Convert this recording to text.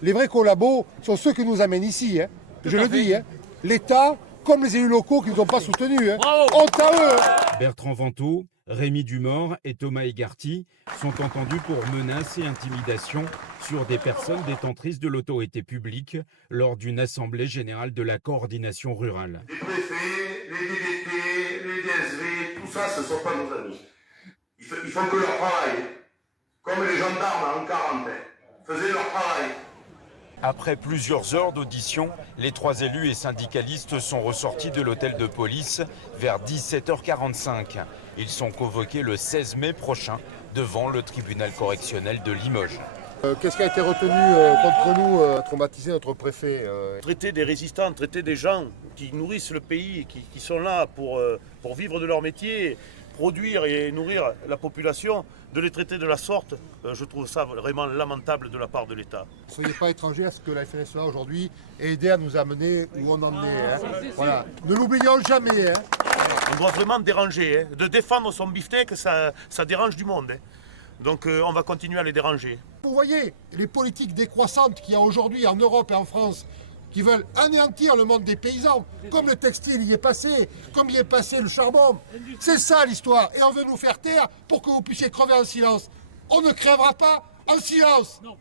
Les vrais collabos sont ceux qui nous amènent ici. Hein. Je le dis. Hein. L'État, comme les élus locaux qui ne nous ont pas soutenus. Hein. Honte à eux. Bertrand Vantaux, Rémi Dumort et Thomas Egarty sont entendus pour menaces et intimidations sur des personnes détentrices de l'autorité publique lors d'une assemblée générale de la coordination rurale. Les préfets, les DDT, les DSV, tout ça, ce ne sont pas nos amis. Ils font que leur travail, comme les gendarmes en 40 faisaient leur travail. Après plusieurs heures d'audition, les 3 élus et syndicalistes sont ressortis de l'hôtel de police vers 17h45. Ils sont convoqués le 16 mai prochain devant le tribunal correctionnel de Limoges. Qu'est-ce qui a été retenu contre nous, traumatiser notre préfet Traiter des résistants, traiter des gens qui nourrissent le pays, qui sont là pour vivre de leur métier, produire et nourrir la population, de les traiter de la sorte, je trouve ça vraiment lamentable de la part de l'État. Ne soyez pas étrangers à ce que la FNSEA aujourd'hui a aidé à nous amener où on en est. Hein. Voilà. Ne l'oublions jamais. Hein. On doit vraiment déranger. Hein. De défendre son beefsteak, ça dérange du monde. Hein. Donc on va continuer à les déranger. Vous voyez, les politiques décroissantes qu'il y a aujourd'hui en Europe et en France, qui veulent anéantir le monde des paysans, comme le textile y est passé, comme y est passé le charbon. C'est ça l'histoire, et on veut nous faire taire pour que vous puissiez crever en silence. On ne crèvera pas en silence. Non.